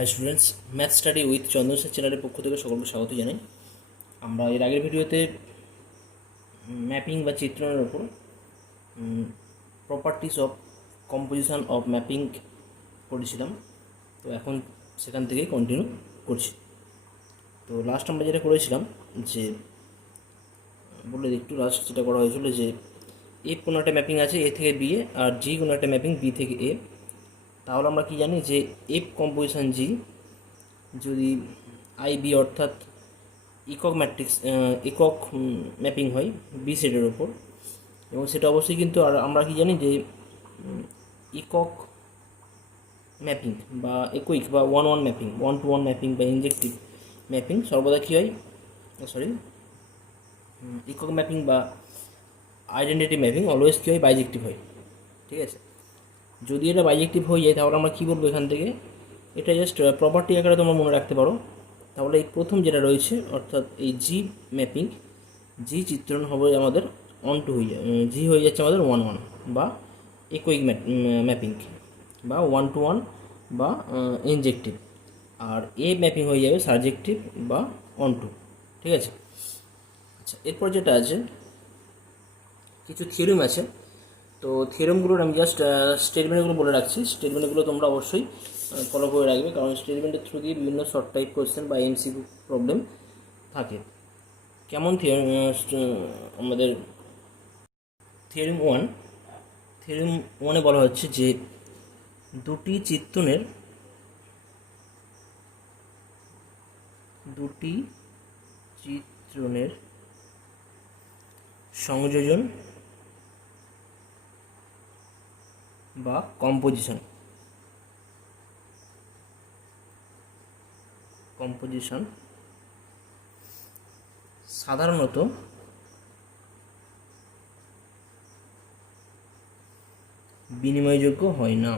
High students, math study with Chandan sir চ্যানেলের পক্ষ থেকে সকলকে স্বাগত জানাই। আমরা এর আগের ভিডিওতে ম্যাপিং বা চিত্রণের ওপর properties of composition of mapping করেছিলাম। তো এখন সেখান থেকেই কন্টিনিউ করছি। তো লাস্ট আমরা যেটা করেছিলাম যে বলে একটু লাস্ট যেটা করা হয়েছিল যে এফ কোনো একটা ম্যাপিং আছে এ থেকে বি এ, আর জি কোনো একটা ম্যাপিং বি থেকে এ। তাহলে আমরা কি জানি যে এফ কম্পোজিশন জি যদি আই বি অর্থাৎ একক ম্যাট্রিক্স একক ম্যাপিং হয় বি সেটের ওপর, এবং সেটা অবশ্যই কিন্তু আর আমরা কি জানি যে একক ম্যাপিং বা একৈক বা one one mapping, one to one mapping বা ইনজেক্টিভ ম্যাপিং সর্বদা কী হয়, একক ম্যাপিং বা আইডেন্টিটি ম্যাপিং অলওয়েজ কী হয়, বাইজেক্টিভ হয়। ঠিক আছে, যদি এটা বাইজেক্টিভ হয়ে যায় তাহলে আমরা কী বলবো এখান থেকে, এটা জাস্ট প্রপার্টি আকারে তোমরা মনে রাখতে পারো। তাহলে এই প্রথম যেটা রয়েছে অর্থাৎ এই জি ম্যাপিং, জি চিত্রণ হবে আমাদের অন টু হয়ে যায়, জি হয়ে যাচ্ছে আমাদের ওয়ান ওয়ান বা ইকুইক ম্যাপিং বা ওয়ান টু ওয়ান বা ইনজেক্টিভ, আর এ ম্যাপিং হয়ে যাবে সাবজেক্টিভ বা অন টু। ঠিক আছে, আচ্ছা এরপর যেটা আছে কিছু থিওরিম আছে। তো থিওরিমগুলোর আমি জাস্ট স্টেটমেন্টগুলো বলে রাখছি, স্টেটমেন্টগুলো তোমরা অবশ্যই ফলো করে রাখবে, কারণ স্টেটমেন্টের থ্রু দিয়ে বিভিন্ন শর্ট টাইপ কোয়েশ্চেন বা এমসিকিউ প্রবলেম থাকে। কেমন থিওরিম আমাদের থিওরিম ওয়ান, থিওরিম ওয়ানে বলা হচ্ছে যে দুটি চিত্রণের সংযোজন বা কম্পোজিশন সাধারণত বিনিময়যোগ্য হয় না।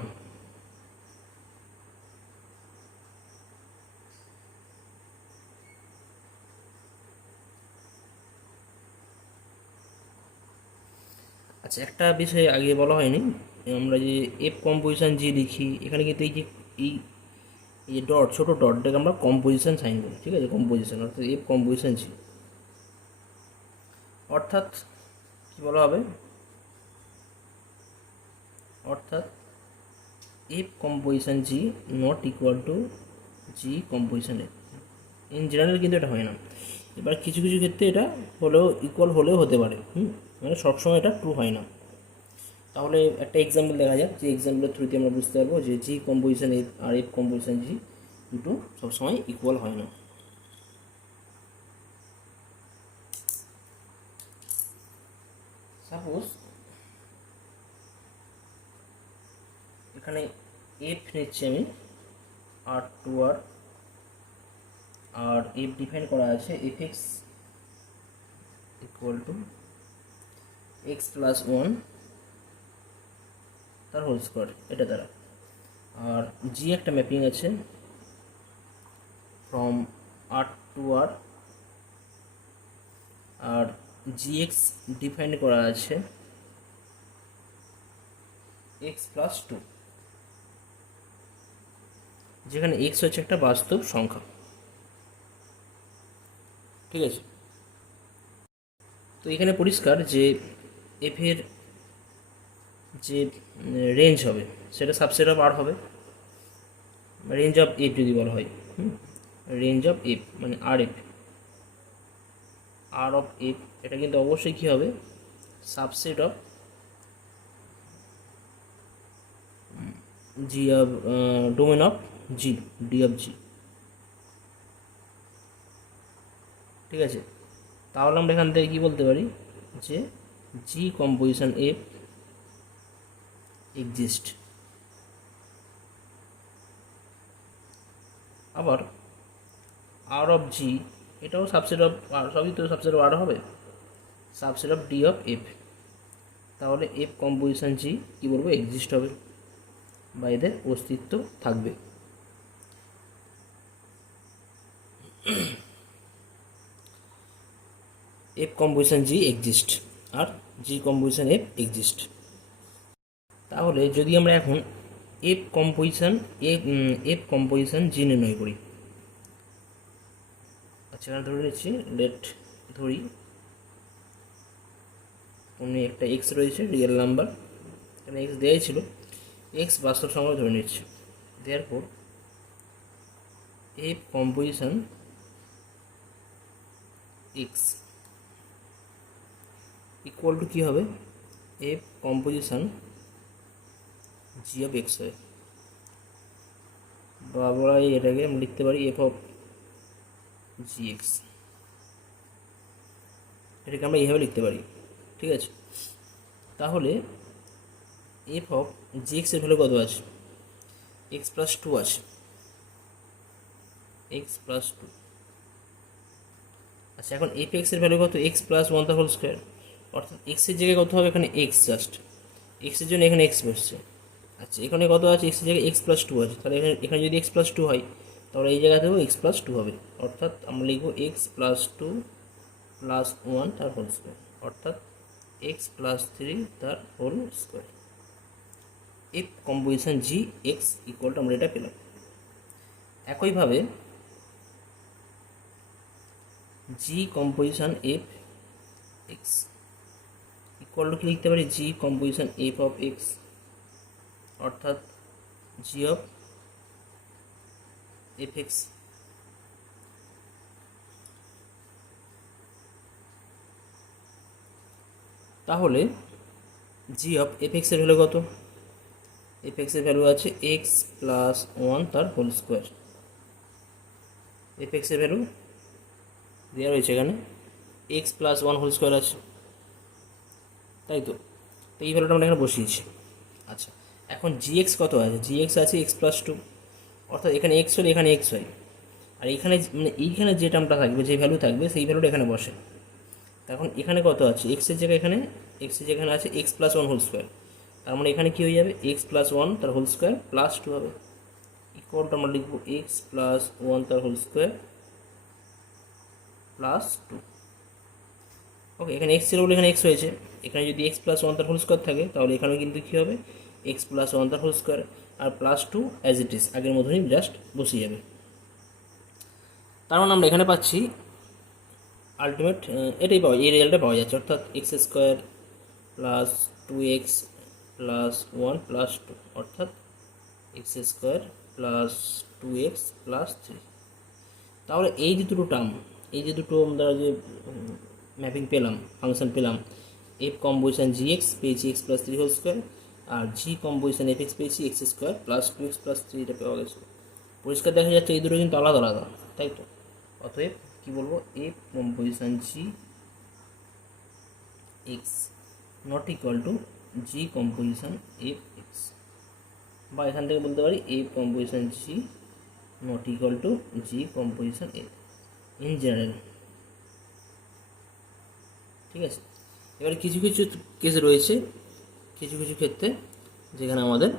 আচ্ছা একটা বিষয় আগে বলা হয়নি, আমরা যে এফ কম্পোজিশন জি লিখি এখানে কিন্তু এই যে ডট, ছোটো ডটটাকে আমরা কম্পোজিশন সাইন করি। ঠিক আছে, কম্পোজিশন অর্থাৎ এফ কম্পোজিশন জি, অর্থাৎ কী বলা হবে, অর্থাৎ F composition G not equal to G composition F. In general কিন্তু এটা হয় না। এবার কিছু কিছু ক্ষেত্রে এটা হলেও ইকুয়াল হলেও হতে পারে, মানে সবসময় এটা ট্রু হয় না। তাহলে একটা এক্সাম্পল দেখা যাক, যে এক্সাম্পলের থ্রুতে আমরা বুঝতে পারবো যে G composition F R F composition জি দুটো সবসময় ইকুয়াল হয় না। সাপোজ এখানে এফ নিচ্ছি আমি R to R F define করা আছে F X equal to x plus one তার হোল স্কোয়ার, এটা দ্বারা। আর জি একটা ম্যাপিং আছে from R to R G X define করা আছে এক্স প্লাস টু, যেখানে এক্স হচ্ছে একটা বাস্তব সংখ্যা। ঠিক আছে, তো এখানে পরিষ্কার যে এফের যে রেঞ্জ হবে সেটা সাবসেট অফ আর হবে, রেঞ্জ অফ এফ যদি বলা হয়, রেঞ্জ অফ এফ মানে আর অফ এফ, এটা কিন্তু অবশ্যই কী হবে, subset of G of domain of G, D of G. ঠিক আছে, তাহলে আমরা এখান থেকে কী বলতে পারি যে জি কম্পোজিশন এফ এক্সিস্ট। আবার আর অফ জি, এটাও সাবসেট অফ আর, সবই তো সাবসেট অফ আর হবে, subset of D of F. তাহলে এফ কম্পোজিশন জি কী বলবো, এক্সিস্ট হবে বা এদের অস্তিত্ব থাকবে। এফ কম্পোজিশন জি এক্সিস্ট আর জি কম্পোজিশন এফ এক্সিস্ট। তাহলে যদি আমরা এখন এফ কম্পোজিশন জি নির্ণয় করি। আচ্ছা, এখানে ধরে নিচ্ছি, লেট ধরি অন্য একটা এক্স রয়েছে, রিয়েল নাম্বার, এখানে এক্স দেওয়াই ছিল, এক্স বাস্তব সংখ্যা ধরে নিচ্ছি। দেওয়ার পর F composition X equal to কী হবে, F composition G of X হয়, বা বলা হয় এটাকে আমরা লিখতে পারি এফ অফ জি এক্স, এটাকে আমরা এইভাবে লিখতে পারি। ঠিক আছে, তাহলে এফ অফ জি এক্সের ভ্যালু কত আছে, এক্স প্লাস টু আছে, এক্স প্লাস টু। আচ্ছা, এখন এফ এক্সের ভ্যালু কত, এক্স প্লাস ওয়ান তার হোল স্কোয়ার, অর্থাৎ এক্সের জায়গায় কত হবে, এখানে এক্স জাস্ট, এক্সের জন্য এখানে এক্স বসছে। আচ্ছা, এখানে কত আছে, এক্সের জায়গায় এক্স প্লাস টু আছে, তাহলে এখানে যদি এক্স প্লাস টু হয় তাহলে এই জায়গাতেও এক্স প্লাস টু হবে, অর্থাৎ আমরা লিখব X plus two plus one তার হোল স্কোয়ার, অর্থাৎ এক্স প্লাস থ্রি তার whole square. F composition G X equal to আমরা এটা পেলাম। একইভাবে G composition F X equal to কি লিখতে পারি, G composition F of X, অর্থাৎ জি অফ এফ এক্স। তাহলে জি অফ এফ এক্সের ভ্যালু কত, এফ এক্সের ভ্যালু আছে এক্স প্লাস ওয়ান তার হোল স্কোয়ার, এফ এক্সের ভ্যালু দেওয়া রয়েছে এখানে, X plus one whole square আছে, তাই তো, এই ভ্যালুটা আমরা এখানে বসিয়েছি। আচ্ছা, এখন জি এক্স কত আছে, জি এক্স আছে এক্স প্লাস টু, অর্থাৎ এখানে এক্স হলে এখানে এক্স হয়, আর এখানে মানে এইখানে যে টার্মটা থাকবে, যে ভ্যালু থাকবে সেই ভ্যালুটা এখানে বসে। এখন এখানে কত আছে, এক্সের জায়গায় এখানে আছে X plus one whole square, তার মানে এখানে কী হয়ে যাবে, এক্স প্লাস ওয়ান তার হোল স্কোয়ার প্লাস টু হবে, ইকুয়ালটা আমরা লিখবো এক্স প্লাস ওয়ান তার whole square plus two. Okay, এখানে এক্স ছিল বলে এখানে এক্স হয়েছে, এখানে যদি এক্স প্লাস ওয়ান তার হোল স্কোয়ার থাকে তাহলে এখানেও কিন্তু কী হবে, এক্স প্লাস ওয়ান তার হোল স্কোয়ার আর plus two as it is আগের মতনই জাস্ট বসে যাবে। তার মানে আমরা এখানে পাচ্ছি আলটিমেট এটাই পাওয়া, এই রেজাল্টটা পাওয়া যাচ্ছে, অর্থাৎ X square plus two x plus one plus two, অর্থাৎ X square plus two x plus three. তাহলে এই যে দুটো টার্ম, এই যে দুটো আমরা যে ম্যাপিং পেলাম, ফাংশন পেলাম, এফ কম্পোজিশন জি এক্স পেয়েছি X plus three whole square, আর জি কম্পোজিশন এফ এক্স পেয়েছি X square plus two x plus three, এটা পাওয়া গেছে। পরিষ্কার দেখা যাচ্ছে এই দুটো কিন্তু আলাদা আলাদা, তাই তো। অতএব কী বলবো, F composition G x not equal to G composition F x, বা এখান থেকে বলতে পারি F composition G not equal to G composition F in general. ঠিক আছে, এবার কিছু কিছু কেস রয়েছে, কিছু কিছু ক্ষেত্রে যেখানে আমাদের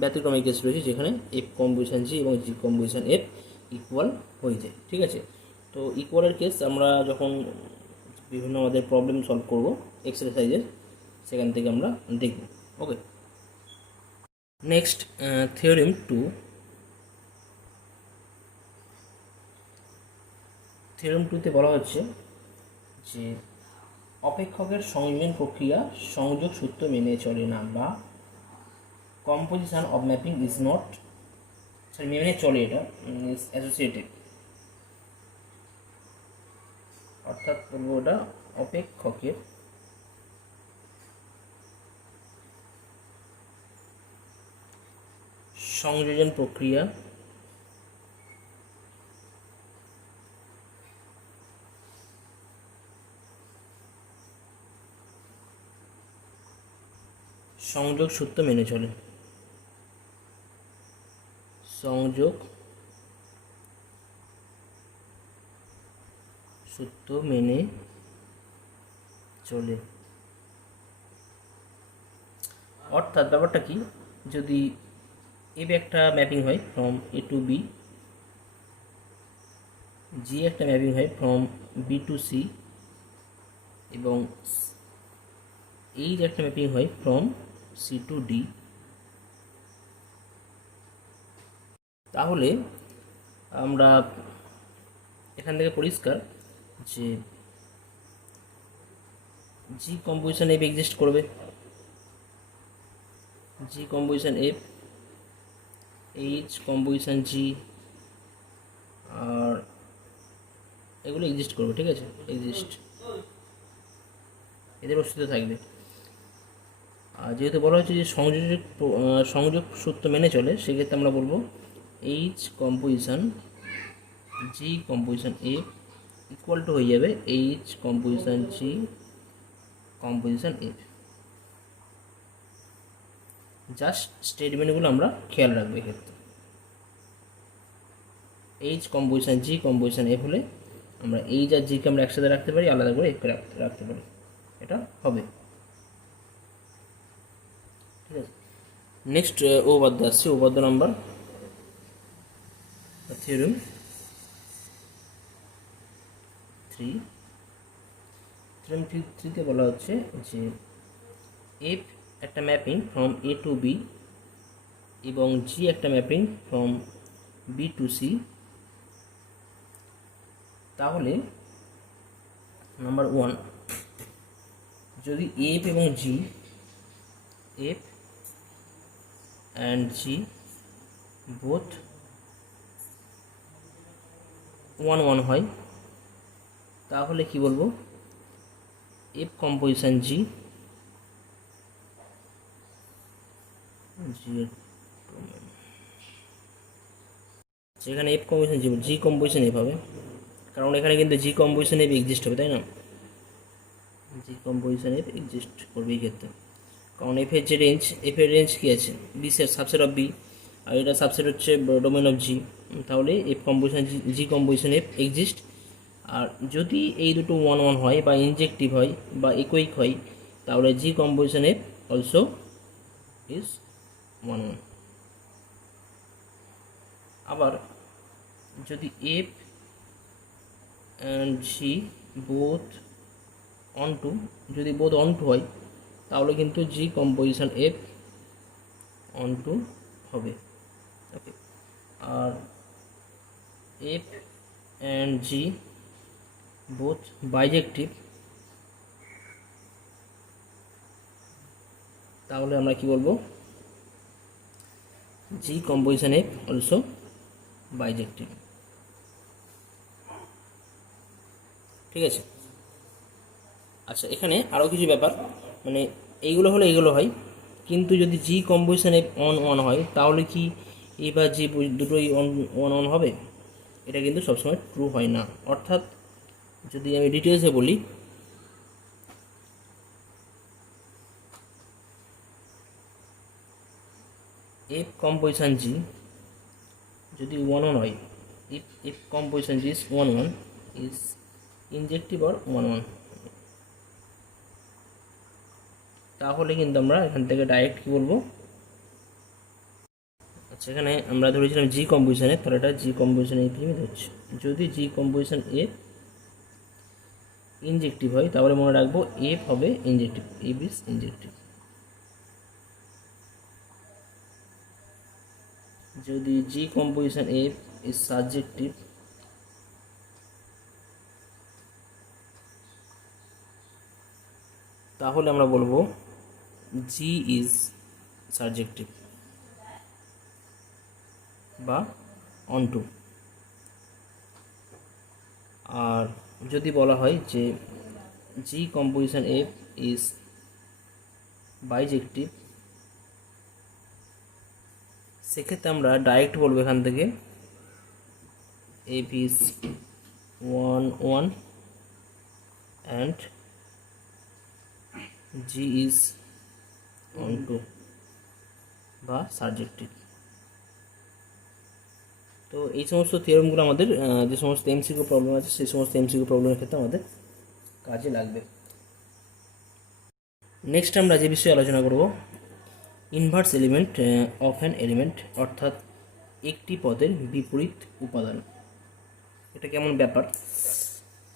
ব্যতিক্রমী কেস রয়েছে, যেখানে এফ কম্পোজিশন জি এবং জি কম্পোজিশন এফ ইকুয়াল হয়ে যায়। ঠিক আছে, তো ইকুয়ালের কেস আমরা যখন বিভিন্ন আমাদের প্রবলেম সলভ করব এক্সারসাইজের, সেখান থেকে আমরা দেখব। ওকে, নেক্সট থিওরেম টু। থিওরেম টুতে বলা হচ্ছে যে অপেক্ষকের সংযোজন প্রক্রিয়া সংযোগ সূত্র মেনে চলে না, বা composition of mapping is not, sorry মেনে চলে, এটা ইজ অ্যাসোসিয়েটিভ, অর্থাৎ বলবো ওটা অপেক্ষকের সংযোজন প্রক্রিয়া সংযোগ সূত্র মেনে চলে, সংযোগ সূত্র মেনে চলে। অর্থাৎ ব্যাপারটা কি, যদি এফ একটা ম্যাপিং হয় ফ্রম এ টু বি, জি একটা ম্যাপিং হয় ফ্রম বি টু সি, এবং এই একটা ম্যাপিং হয় ফ্রম সি টু ডি, তাহলে আমরা এখান থেকে পরিষ্কার যে জি কম্পোজিশন এফ এক্সিস্ট করবে, জি কম্পোজিশন এফ, এইচ কম্পোজিশন জি, আর এগুলো এক্সিস্ট করবে, ঠিক আছে, এক্সিস্ট, এদের অস্তিত্ব থাকবে। আর যেহেতু বলা হচ্ছে যে সংযোগ সূত্র মেনে চলে, সেক্ষেত্রে আমরা বলবো H composition G composition F equal to হয়ে যাবে এইচ কম্পোজিশন জি কম্পোজিশন এফ। জাস্ট স্টেটমেন্টগুলো আমরা খেয়াল রাখবো এক্ষেত্রে। এইচ কম্পোজিশন জি কম্পোজিশন এফ হলে আমরা এইচ আর জিকে আমরা একসাথে রাখতে পারি, আলাদা করে এফ রাখতে পারি, এটা হবে, ঠিক আছে। নেক্সট উপপাদ্য আসছে, উপপাদ্য নাম্বার থিওরেম 3। থিওরেম 3-তে বলা হচ্ছে যে এফ একটা mapping from A to B এবং জি একটা mapping from B to C, তাহলে নাম্বার 1, যদি এফ এবং G, F and G both 1 1 হয়, তাহলে কি বলবো, এফ কম্পোজিশন জি, যেখানে এফ কম্পোজিশন জি, জি কম্পোজিশন এফ হবে, কারণ এখানে কিন্তু জি কম্পোজিশন এফ এক্সিস্ট হবে, তাই না, জি কম্পোজিশন এফ এক্সিস্ট করবে এই ক্ষেত্রে, কারণ এফের যে রেঞ্জ, এফের রেঞ্জ কী আছে, বি সাবসেট অফ বি, আর এটা সাবসেট হচ্ছে ডোমেন অফ জি, তাহলে এফ কম্পোজিশন জি কম্পোজিশন এফ এক্সিস্ট। আর যদি এই দুটো 1 1 হয় বা ইনজেক্টিভ হয় বা ইকুইক হয়, তাহলে G composition F also is 1 1। আবার যদি F and G both onto, যদি বোথ অন টু হয়, তাহলে কিন্তু G composition F onto হবে, ওকে। আর F and G both bijective, তাহলে আমরা কি বলবো, G composition F also bijective, ঠিক আছে। আচ্ছা, এখানে আরও কিছু ব্যাপার, মানে এইগুলো হলে এইগুলো হয়, কিন্তু যদি জি কম্পোজিশন এফ অন 1 হয়, তাহলে কি এ বা জি দুটোই অন 1 1 হবে, এটা কিন্তু সবসময় ট্রু হয় না। অর্থাৎ যদি আমি ডিটেলসে বলি, এফ কম্পোজিশন জি যদি 1 1 হয়, if composition G is 1 1 is injective or 1 1, তাহলে কিন্তু আমরা এখান থেকে ডাইরেক্ট কি বলবো, আচ্ছা এখানে আমরা ধরেছিলাম জি কম্পোজিশনে, তাহলে এটা জি কম্পোজিশন এফ আমি ধরছি। যদি জি কম্পোজিশন এফ ইনজেক্টিভ হয়, তাহলে মনে রাখবো এফ হবে ইনজেক্টিভ, এফ ইজ ইনজেক্টিভ। যদি G composition F is surjective, তাহলে আমরা বলবো জি ইজ সাবজেক্টিভ বা অন টু। আর যদি বলা হয় যে G composition F is bijective, সেক্ষেত্রে আমরা ডাইরেক্ট বলবো এখান থেকে F is 1 1 and G is onto বা সাবজেক্টিভ। তো এই সমস্ত থিওরেমগুলো আমাদের যে সমস্ত এমসিকিউ প্রবলেম আছে, সেই সমস্ত এমসিকিউ প্রবলেমের ক্ষেত্রে আমাদের কাজে লাগবে। নেক্সট আমরা যে বিষয়ে আলোচনা করব, inverse element of an element, অর্থাৎ একটি পদের বিপরীত উপাদান। এটা কেমন ব্যাপার,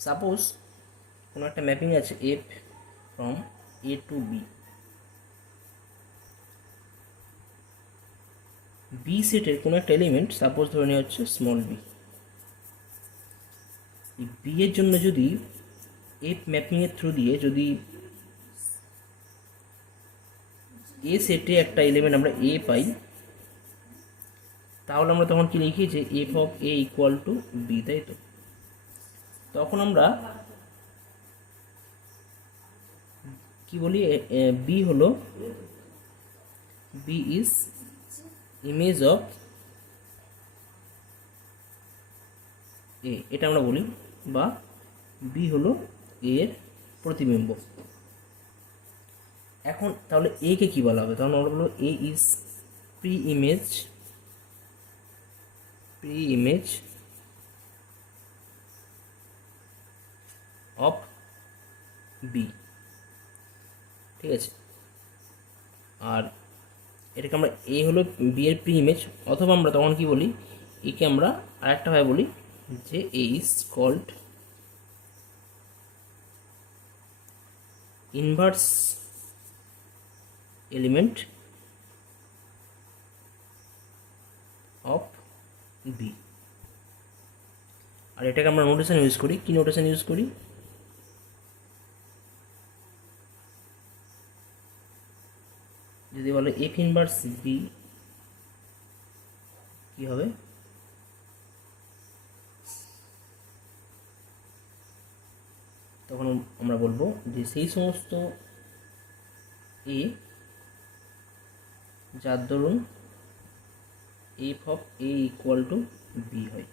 সাপোজ কোনো একটা ম্যাপিং আছে F from A to B, B সেটের কোনো একটা এলিমেন্ট সাপোজ ধরে নেওয়া হচ্ছে স্মল বি। বি এর জন্য যদি এফ ম্যাপিংয়ের থ্রু দিয়ে যদি এ সেটে একটা এলিমেন্ট আমরা এ পাই, তাহলে আমরা তখন কি লিখি যে F of A equal to B, তাই তো? তখন আমরা কি বলি, বি হলো B is image of A, এটা আমরা বলি, বা বি হলো এর প্রতিবিম্ব। এখন তাহলে এ কে কি বলা হবে? তখন আমরা বলবো A is pre image of B, ঠিক আছে? আর এটাকে আমরা এ হলো বি এর প্রি ইমেজ, অথবা আমরা তখন কি বলি, একে আমরা আরেকটা ভাবে বলি যে A is called inverse element of B. আর এটাকে আমরা নোটেশন ইউজ করি, কি নোটেশন ইউজ করি? যদি বলে এফ ইনভার্স বি কি হবে, তখন আমরা বলবো যে সেই সমস্ত এ যার দরুন F of A equal to B হয়।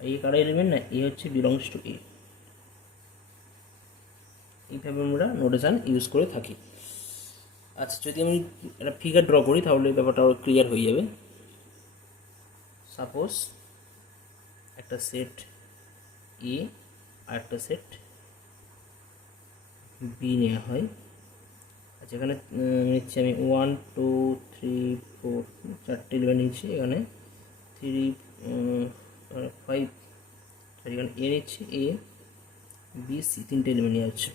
এ কার এলিমেন্ট না, এ হচ্ছে বিলংস টু এ। এইভাবে আমরা নোটেশন ইউজ করে থাকি। আচ্ছা, যদি আমি একটা ফিগার ড্র করি তাহলে ব্যাপারটা আরও ক্লিয়ার হয়ে যাবে। সাপোজ একটা সেট এ আর একটা সেট বি নেওয়া হয়। আচ্ছা, এখানে নিচ্ছি আমি 1 2 3 4 চারটে এলিমেন্ট নিচ্ছি। এখানে 3 5 সরি, এখানে এ নিচ্ছি, এ বি সি তিনটে এলিমেন্ট নেওয়া হচ্ছে।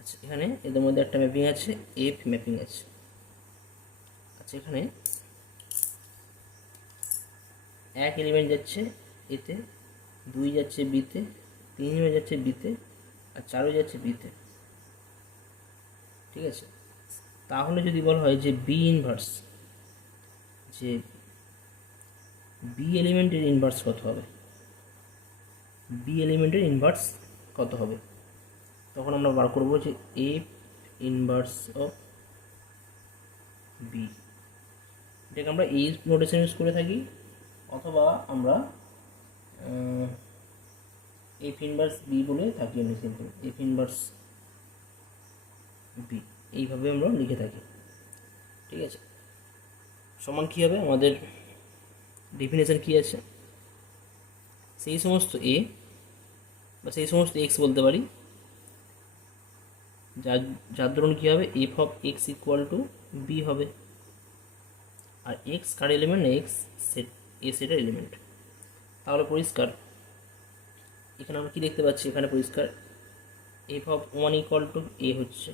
আচ্ছা, এখানে এদের মধ্যে একটা ম্যাপিং আছে, এফ ম্যাপিং আছে। আচ্ছা, এখানে এক এলিমেন্ট যাচ্ছে এতে, 2 যাচ্ছে বিতে, 3 যাচ্ছে বিতে, আর 4 যাচ্ছে বিতে, ঠিক আছে? তাহলে যদি বলা হয় যে বি ইনভার্স, যে বি এলিমেন্টের ইনভার্স কত হবে, বি এলিমেন্টের ইনভার্স কত হবে, তখন আমরা বার করবো যে এফ ইনভার্স অফ বি। এটাকে আমরা এই নোটেশন ইউজ করে থাকি, অথবা আমরা এফ ইনভার্স বি বলে থাকি, আমি সিম্পল এফ ইনভার্স বি এইভাবে আমরা লিখে থাকি, ঠিক আছে? সমান কী হবে, আমাদের ডেফিনেশন কী আছে, সেই সমস্ত এ বা সেই সমস্ত এক্স বলতে পারি যার যার ধরুন কী হবে, F of x equal to B হবে। আর এক্স কার এলিমেন্ট, এক্স সেট এ সেটের এলিমেন্ট। তাহলে পরিষ্কার এখানে আমরা কী দেখতে পাচ্ছি, এখানে পরিষ্কার F of 1 equal to A হচ্ছে,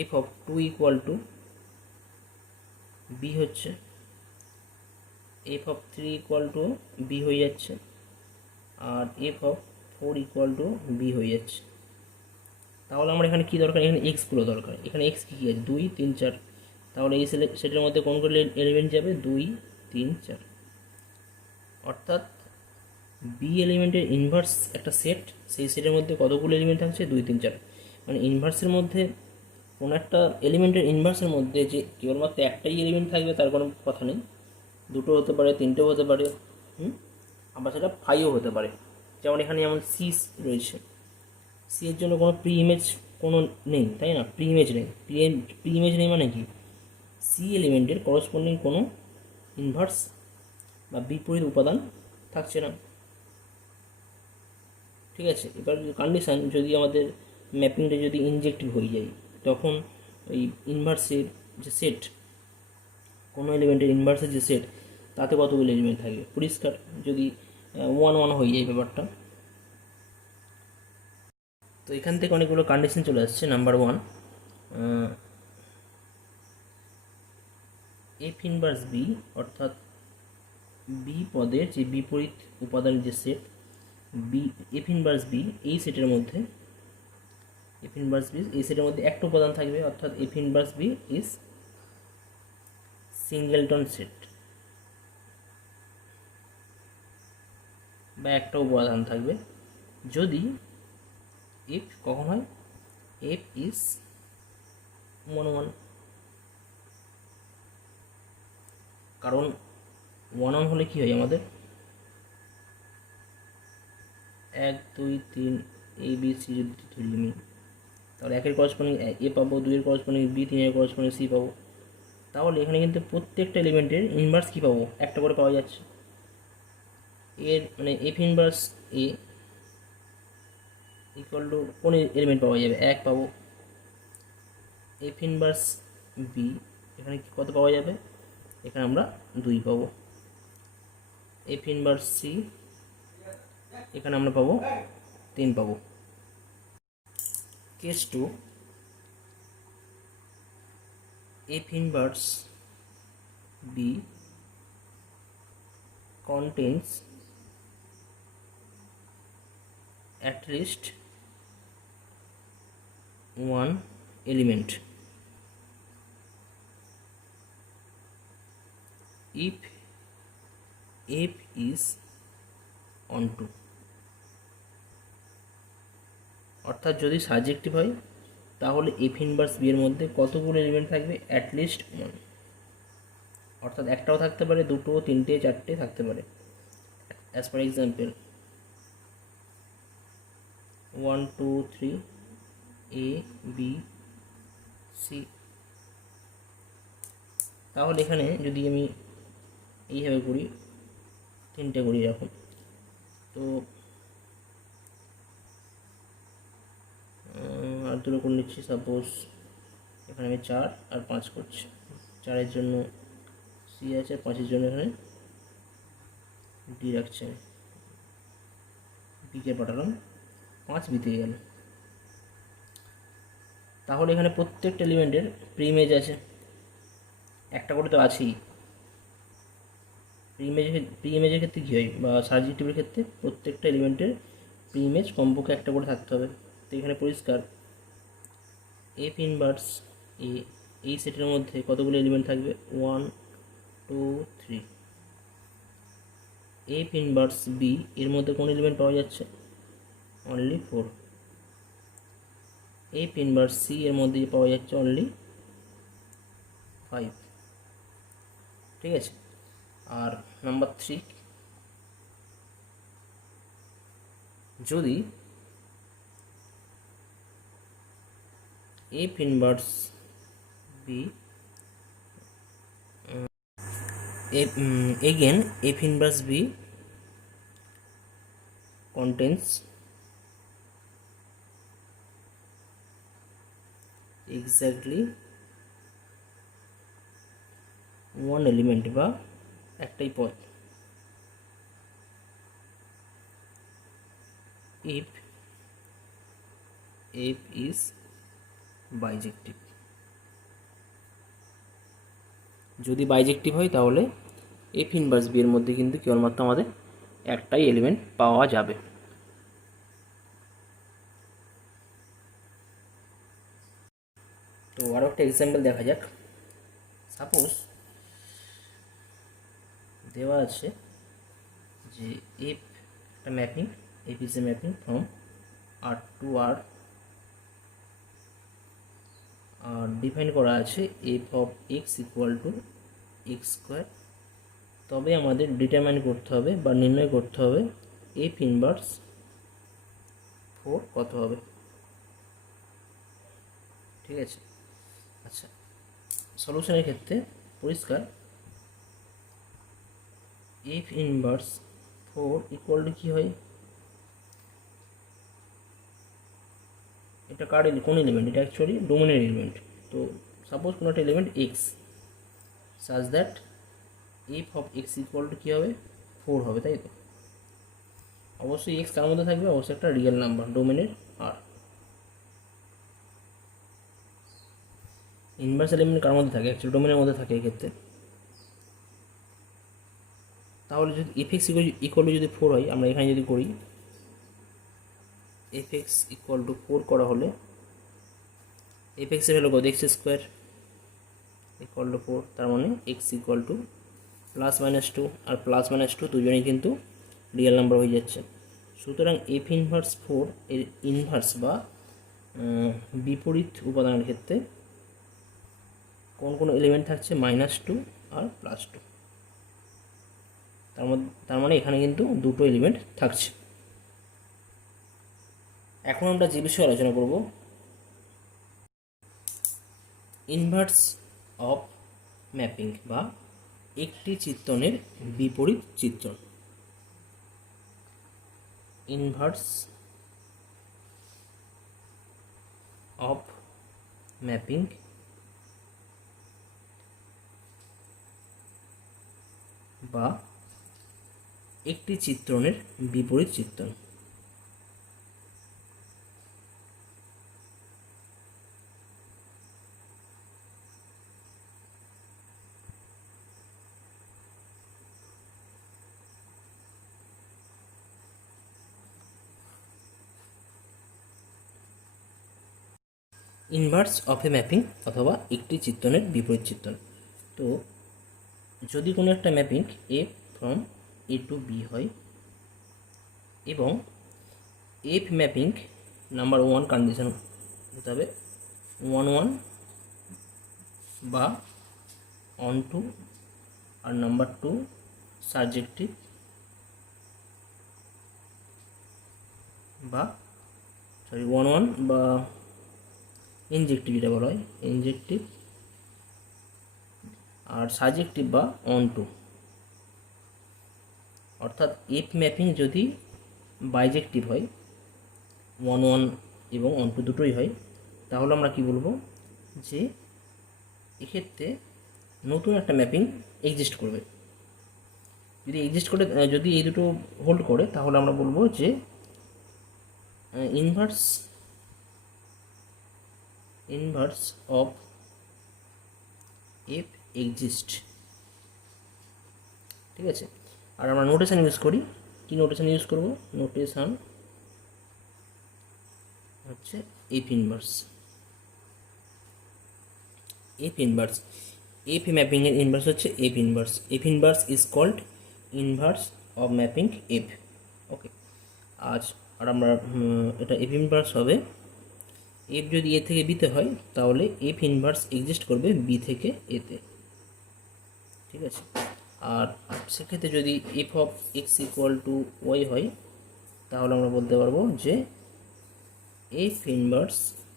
F of 2 equal to B হচ্ছে, F of 3 equal to B হয়ে যাচ্ছে, আর F of 4 equal to B হয়ে যাচ্ছে। তাহলে আমার এখানে কী দরকার, এখানে এক্সগুলো দরকার। এখানে এক্স কী আছে, 2 3 4। তাহলে এই সেটের মধ্যে কোনগুলো এলিমেন্ট যাবে, 2 3 4। অর্থাৎ বি এলিমেন্টের ইনভার্স একটা সেট, সেই সেটের মধ্যে কতগুলো এলিমেন্ট থাকছে, 2 3 4। মানে ইনভার্সের মধ্যে কোনো একটা এলিমেন্টের ইনভার্সের মধ্যে যে কেবলমাত্র একটাই এলিমেন্ট থাকবে তার কোনো কথা নেই, দুটো হতে পারে, তিনটেও হতে পারে, আবার সেটা 5ও হতে পারে। যেমন এখানে যেমন সি রয়েছে, সি এর জন্য কোনো প্রি ইমেজ কোনো নেই, তাই না? প্রি ইমেজ নেই, প্রি ইমেজ নেই মানে কি, সি এলিমেন্টের করসপন্ডিং কোনো ইনভার্স বা বিপরীত উপাদান থাকছে না, ঠিক আছে? এবার কন্ডিশান, যদি আমাদের ম্যাপিংটা যদি ইনজেক্টিভ হয়ে যায়, তখন ওই ইনভার্সের যে সেট, কোনো এলিমেন্টের ইনভার্সের যে সেট, তাতে কতগুলো এলিমেন্ট থাকবে, পরিষ্কার যদি 1 1 হয়ে যায় ব্যাপারটা। তো এখান থেকে অনেকগুলো কন্ডিশন চলে আসছে। নাম্বার 1, এফ ইনভার্স বি অর্থাৎ বি পদের যে বিপরীত উপাদানের যে set B, F inverse B এই সেটের মধ্যে, এফ ইনভার্স বি এই সেটের মধ্যে একটা উপাদান থাকবে, অর্থাৎ F inverse B is singleton set, বা একটা উপাদান থাকবে যদি এফ কখন হয়, এফ ইজ মনোমান। কারণ ওয়ান অন হলে কি হয় আমাদের, 1 2 3 এ বি সি যদি ধরি আমি, তাহলে 1-এর করসপন্ডিং এ পাবো, 2-এর করসপন্ডিং বি, 3-এর করসপন্ডিং সি পাবো। তাহলে এখানে কিন্তু প্রত্যেকটা এলিমেন্টের ইনভার্স কী পাবো, একটা করে পাওয়া যাচ্ছে। এর মানে এফ ইনভার্স এ ইকুয়াল টু কোন এলিমেন্ট পাওয়া যাবে, 1 পাবো। এফ ইনভার্স বি এখানে কত পাওয়া যাবে, এখানে আমরা 2 পাবো। এফ ইনভার্স সি এখানে আমরা পাবো 3 পাবো। Case 2, F inverse B contains at least one element if f is onto, অর্থাৎ যদি সাবজেক্টিভ হয় তাহলে এফ ইনভার্স বি এর মধ্যে কতগুলো এলিমেন্ট থাকবে, অ্যাটলিস্ট ওয়ান, অর্থাৎ একটাও থাকতে পারে, 2, 3, 4 থাকতে পারে। As for example 1 2 3 A B C. তাহলে এখানে যদি আমি এইভাবে করি, 3টে করি এরকম, তো আর 2 করে নিচ্ছি। সাপোজ এখানে আমি 4 আর 5 করছি, 4-এর জন্য সি আছে, 5-এর জন্য এখানে ডি রাখছে, বিকে পাঠালাম, 5 বিতে গেল। তাহলে এখানে প্রত্যেকটা এলিমেন্টের প্রিইমেজ আছে, একটা করে তো আছেই। প্রিইমেজের ক্ষেত্রে কী হয়, বা সাবজেক্টিভের ক্ষেত্রে প্রত্যেকটা এলিমেন্টের প্রিইমেজ কমপক্ষে একটা করে থাকতে হবে। তো এখানে পরিষ্কার এফ ইনভার্স এ এই সেটের মধ্যে কতগুলো এলিমেন্ট থাকবে, 1 2 3। এফ ইনভার্স বি এর মধ্যে কোন এলিমেন্ট পাওয়া যাচ্ছে, অনলি 4। এফ ইনভার্স সি এর মধ্যে পাওয়া যাচ্ছে অনলি 5। ঠিক আছে। আর নাম্বার 3, যদি f inverse B again f inverse b contains exactly one element বা একটাই পদ, if f is বাইজেক্টিভ। যদি বাইজেক্টিভ হয় তাহলে এফ ইনভার্স বি এর মধ্যে কিন্তু কেবলমাত্র আমাদের একটাই এলিমেন্ট পাওয়া যাবে। তো আরও একটা এক্সাম্পল দেখা যাক। সাপোজ দেওয়া আছে যে এফ একটা mapping, f is a mapping from R to R, আর ডিফাইন করা আছে f of x equal to x square. তবে আমাদের ডিটারমাইন করতে হবে বা নির্ণয় করতে হবে এফ ইনভার্স 4 কত হবে। ঠিক আছে। আচ্ছা, সলিউশনের ক্ষেত্রে পরিষ্কার এফ ইনভার্স 4 ইকুয়াল টু কী হয়, এটা কার কোন এলিমেন্ট, এটা অ্যাকচুয়ালি ডোমেনের এলিমেন্ট। তো সাপোজ কোনো একটা element X, such that F of x equal to কী হবে, 4 হবে, তাই তো। অবশ্যই এক্স কার মধ্যে থাকবে, অবশ্যই একটা রিয়েল নাম্বার, ডোমেনের আর। ইনভার্স এলিমেন্ট কার মধ্যে থাকে? অ্যাকচুয়ালি ডোমেনের মধ্যে থাকে এক্ষেত্রে। তাহলে যদি এফ এক্স ইকুয়াল টু যদি 4 হয়, আমরা এখানে যদি করি এফ এক্স ইকুয়াল টু 4 করা হলে এফ এক্সের ভ্যালু কত? এক্স স্কোয়ার ইকুয়াল টু 4, তার মানে x equal to plus minus 2, আর প্লাস মাইনাস 2 দুজনেই কিন্তু রিয়েল নাম্বার হয়ে যাচ্ছে। সুতরাং এফ ইনভার্স 4 এর ইনভার্স বা বিপরীত উপাদানের ক্ষেত্রে কোন কোন এলিমেন্ট থাকছে? -2 আর +2। তার মানে এখানে কিন্তু দুটো এলিমেন্ট থাকছে। এখন আমরা যে বিষয়ে আলোচনা করব, ইনভার্স অফ ম্যাপিং বা একটি চিত্রণের বিপরীত চিত্রণ। ইনভার্স অফ ম্যাপিং বা একটি চিত্রণের বিপরীত চিত্রণ। ইনভার্স অফ এ ম্যাপিং অথবা একটি চিত্রণের বিপরীত চিত্রণ। তো যদি কোনো একটা ম্যাপিং এ ফ্রম এ টু বি হয় এবং এফ ম্যাপিং নাম্বার 1 কন্ডিশন হতে হবে 1 1 বা অন টু, আর নাম্বার 2 সাবজেক্টিভ বা 1 1 বা ইনজেক্টিভ, যেটা বলা হয় ইনজেক্টিভ, আর সাবজেক্টিভ বা অন টু। অর্থাৎ এফ ম্যাপিং যদি বাইজেক্টিভ হয়, 1 1 এবং অন টু দুটোই হয়, তাহলে আমরা কি বলবো? যে এক্ষেত্রে নতুন একটা ম্যাপিং এক্সিস্ট করবে। যদি এক্সিস্ট করে, যদি এই দুটো হোল্ড করে, তাহলে আমরা বলবো যে ইনভার্স অফ এফ এক্সিস্ট। ঠিক আছে, আর আমরা নোটেশন ইউজ করি। কি নোটেশন ইউজ করব? নোটেশন হচ্ছে F inverse. F inverse, F mapping এর ইনভার্স হচ্ছে F inverse. F inverse is called inverse of mapping F. Okay, আর আমরা এটা এফ ইনভার্স হবে, এফ যদি এ থেকে বিতে হয় তাহলে এফ ইনভার্স এক্সিস্ট করবে বি থেকে এতে। ঠিক আছে, আর সেক্ষেত্রে যদি f of x equal to y হয়, তাহলে আমরা বলতে পারবো যে f inverse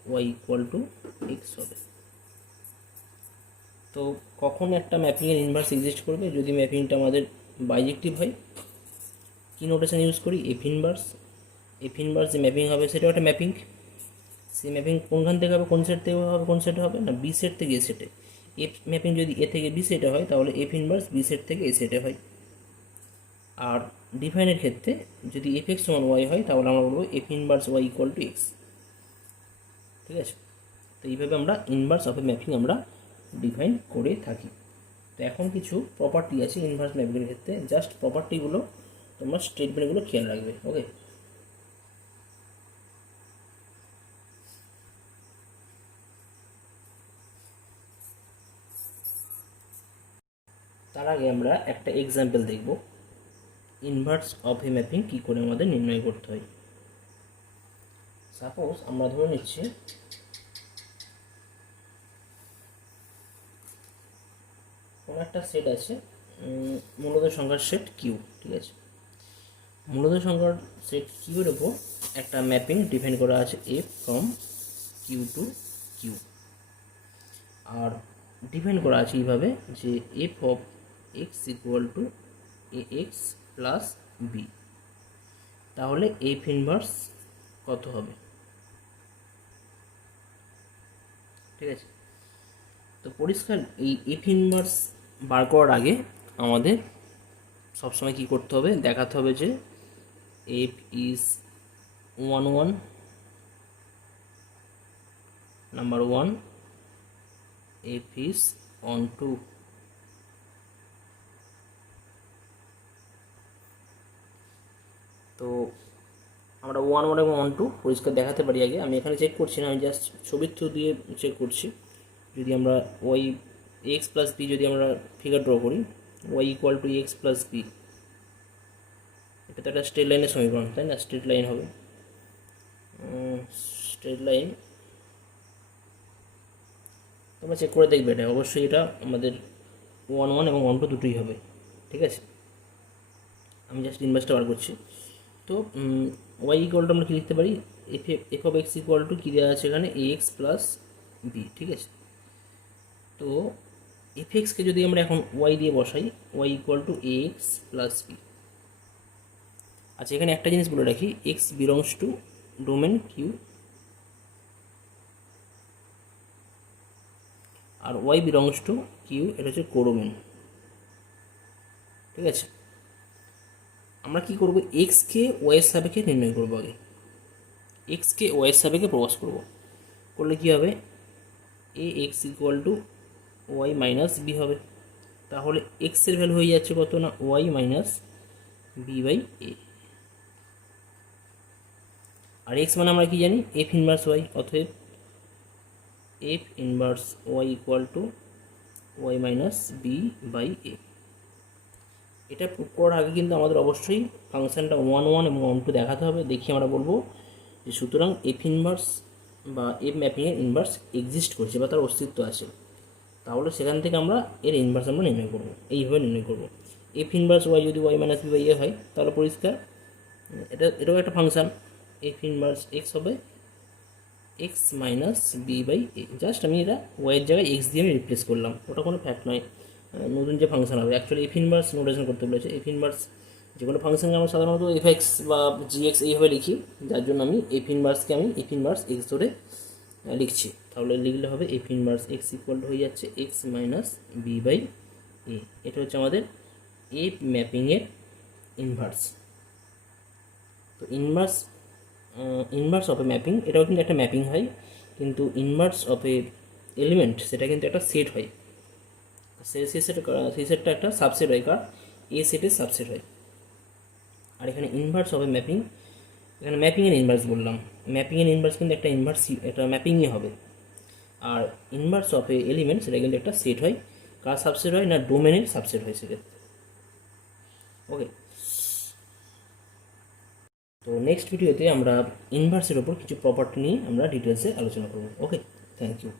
Y equal to x হবে। তো কখন একটা ম্যাপিংয়ের ইনভার্স এক্সিস্ট করবে? যদি ম্যাপিংটা আমাদের বাইজেক্টিভ হয়। কী নোটেশন ইউজ করি? F inverse. এফ ইনভার্স যে ম্যাপিং হবে সেটাও একটা ম্যাপিং। সেই ম্যাপিং কোনখান থেকে হবে? কোন সেট থেকে হবে? কোন সেটে হবে? না, বি সেট থেকে এ সেটে। এফ ম্যাপিং যদি এ থেকে বি সেটে হয়, তাহলে এফ ইনভার্স বি সেট থেকে এ সেটে হয়। আর ডিফাইনের ক্ষেত্রে যদি এফ এক্স সমান ওয়াই হয়, তাহলে আমরা বলবো f inverse Y equal to x. ঠিক আছে, তো এইভাবে আমরা ইনভার্স অফ এ ম্যাপিং আমরা ডিফাইন করে থাকি। তো এখন কিছু প্রপার্টি আছে ইনভার্স ম্যাপিংয়ের ক্ষেত্রে, জাস্ট প্রপার্টিগুলো তোমরা স্টেটমেন্টগুলো খেয়াল রাখবে। ওকে, তার আগে আমরা একটা এক্সাম্পল দেখব ইনভার্স অফ এ ম্যাপিং কী করে আমাদের নির্ণয় করতে হয়। সাপোজ আমরা ধরে নিচ্ছি কোনো একটা সেট আছে, মূলত সংখ্যার সেট কিউ। ঠিক আছে, মূলত সংখ্যার সেট কিউর ওপর একটা ম্যাপিং ডিফাইন করা আছে F from Q to Q, আর ডিফাইন করা আছে এইভাবে যে F of x equal to a x plus b. তাহলে এফ ইনভার্স কত হবে? ঠিক আছে, তো পরিষ্কার এই এফ ইনভার্স বার করার আগে আমাদের সবসময় কী করতে হবে? দেখাতে হবে যে f is 1 1 number 1 f is onto. তো আমরা 1 1 এবং 1 2 পরিষ্কার দেখাতে পারি। আগে আমি এখানে চেক করছি না, আমি জাস্ট ছবির থ্রু দিয়ে চেক করছি। যদি আমরা ওয়াই এক্স প্লাস বি যদি আমরা ফিগার ড্র করি, y equal to x plus b, এটা তো একটা স্ট্রেট লাইনের সমীকরণ, তাই না? স্ট্রেট লাইন হবে, স্ট্রেট লাইন। তোমরা চেক করে দেখবে, এটা অবশ্যই এটা আমাদের 1 1 এবং 1 2 দুটোই হবে, ঠিক আছে? আমি জাস্ট ইনভার্সটা বার করছি। তো ওয়াই ইকুয়াল টু আমরা কী লিখতে পারি, F of x equal to কী দেওয়া আছে এখানে, এ এক্স প্লাস বি, ঠিক আছে? তো এফ এক্সকে যদি আমরা এখন ওয়াই দিয়ে বসাই, y equal to a x plus b. আচ্ছা, এখানে একটা জিনিস বলে রাখি, x belongs to domain Q আর ওয়াই বিলংস টু কিউ, এটা হচ্ছে কোডোমেন, ঠিক আছে? আমরা কি করব, এক্সকে ওয়াইয়ের সাপেক্ষে নির্ণয় করবো। আগে এক্সকে ওয়াইয়ের সাপেক্ষে প্রকাশ করব, করলে কী হবে, A X equal to Y minus B হবে। তাহলে এক্সের ভ্যালু হয়ে যাচ্ছে কত না, Y minus B by A. আর এক্স মানে আমরা কি জানি, এফ ইনভার্স ওয়াই, অতএব F inverse Y equal to Y minus B by A. এটা প্রুভ করার আগে কিন্তু আমাদের অবশ্যই ফাংশানটা 1 1 এবং 1 2 দেখাতে হবে। দেখি আমরা বলবো যে সুতরাং এফ ইনভার্স বা এফ ম্যাপিংয়ের ইনভার্স এক্সিস্ট করছে বা তার অস্তিত্ব আছে। তাহলে সেখান থেকে আমরা এর ইনভার্স আমরা নির্ণয় করবো, এইভাবে নির্ণয় করবো। এফ ইনভার্স ওয়াই যদি y minus B by a হয়, তাহলে পরিষ্কার এটাও একটা ফাংশান। এফ ইনভার্স এক্স হবে x minus B by a. Just আমি এটা ওয়াইয়ের জায়গায় এক্স দিয়ে আমি রিপ্লেস করলাম, ওটা কোনো ফ্যাক্ট নয়, নতুন যে ফাংশন হবে। অ্যাকচুয়ালি এফ ইনভার্স নোটেশন করতে বলেছে। এফ ইনভার্স যে কোনো ফাংশনকে আমরা সাধারণত এফ এক্স বা জি এক্স এইভাবে লিখি, যার জন্য আমি এফ ইনভার্সকে আমি এফ ইনভার্স এক্স ধরে লিখছি। তাহলে লিখলে হবে এফ ইনভার্স এক্স ইকুয়াল হয়ে যাচ্ছে x minus B by A. এটা হচ্ছে আমাদের এফ ম্যাপিংয়ের ইনভার্স। তো ইনভার্স অফ এ ম্যাপিং, এটাও কিন্তু একটা ম্যাপিং হয়, কিন্তু ইনভার্স অফ এ এলিমেন্ট সেটা কিন্তু একটা সেট হয়। সেই সেটটা একটা সাবসেট হয়, কার এ সেটের সাবসেট হয়। আর এখানে ইনভার্স অফ এ ম্যাপিং, এখানে ম্যাপিংয়ের ইনভার্স বললাম, ম্যাপিংয়ের ইনভার্স কিন্তু একটা ইনভার্স, এটা ম্যাপিংই হবে। আর ইনভার্স অফ এ এলিমেন্ট সেটা কিন্তু একটা সেট হয়, কার সাবসেট হয় না, ডোমেনের সাবসেট হয় সেক্ষেত্রে। ওকে, তো নেক্সট ভিডিওতে আমরা ইনভার্সের ওপর কিছু প্রপার্টি নিয়ে আমরা ডিটেলসে আলোচনা করব। ওকে, থ্যাংক ইউ।